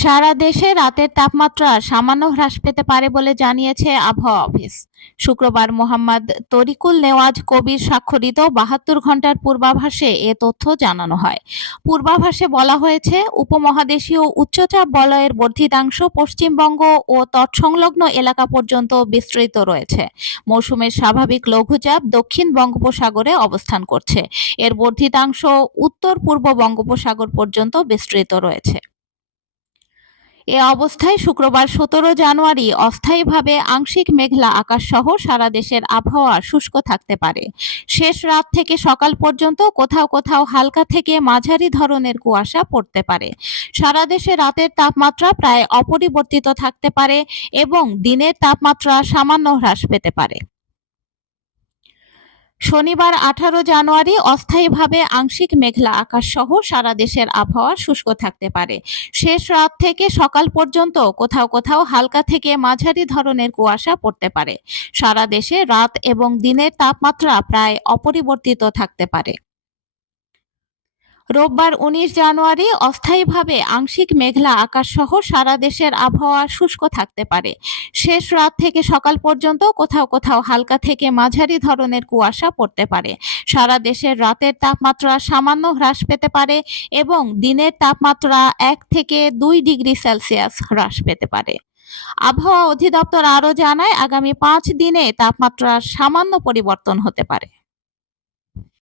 সারা দেশে রাতের তাপমাত্রা সামান্য হ্রাস পেতে পারে বলে জানিয়েছে আবহাওয়া অফিস। শুক্রবার মোহাম্মদ তরিকুল নেওয়াজ কবির স্বাক্ষরিত বাহাত্তর ঘণ্টার পূর্বাভাসে এ তথ্য জানানো হয়। পূর্বাভাসে বলা হয়েছে, উপমহাদেশীয় উচ্চচাপ বলয়ের বর্ধিতাংশ পশ্চিমবঙ্গ ও তৎসংলগ্ন এলাকা পর্যন্ত বিস্তৃত রয়েছে। মৌসুমের স্বাভাবিক লঘুচাপ দক্ষিণ বঙ্গোপসাগরে অবস্থান করছে। এর বর্ধিতাংশ উত্তর পূর্ব বঙ্গোপসাগর পর্যন্ত বিস্তৃত রয়েছে। এ অবস্থায় শুক্রবার সতেরো জানুয়ারি অস্থায়ীভাবে আংশিক মেঘলা আকাশ সহ সারা দেশের আবহাওয়া শুষ্ক থাকতে পারে। শেষ রাত থেকে সকাল পর্যন্ত কোথাও কোথাও হালকা থেকে মাঝারি ধরনের কুয়াশা পড়তে পারে। সারা দেশে রাতের তাপমাত্রা প্রায় অপরিবর্তিত থাকতে পারে এবং দিনের তাপমাত্রা সামান্য হ্রাস পেতে পারে। শনিবার আঠারো জানুয়ারি অস্থায়ীভাবে আংশিক মেঘলা আকাশ সহ সারা দেশের আবহাওয়া শুষ্ক থাকতে পারে। শেষ রাত থেকে সকাল পর্যন্ত কোথাও কোথাও হালকা থেকে মাঝারি ধরনের কুয়াশা পড়তে পারে। সারা দেশে রাত এবং দিনের তাপমাত্রা প্রায় অপরিবর্তিত থাকতে পারে। রোববার উনিশ জানুয়ারি অস্থায়ীভাবে আংশিক মেঘলা আকাশ সহ সারা দেশের আবহাওয়া শুষ্ক থাকতে পারে। শেষ রাত থেকে সকাল পর্যন্ত কোথাও কোথাও হালকা থেকে মাঝারি ধরনের কুয়াশা পড়তে পারে। সারা দেশের রাতের তাপমাত্রা সামান্য হ্রাস পেতে পারে এবং দিনের তাপমাত্রা এক থেকে দুই ডিগ্রি সেলসিয়াস হ্রাস পেতে পারে। আবহাওয়া অধিদপ্তর আরও জানায়, আগামী পাঁচ দিনে তাপমাত্রার সামান্য পরিবর্তন হতে পারে।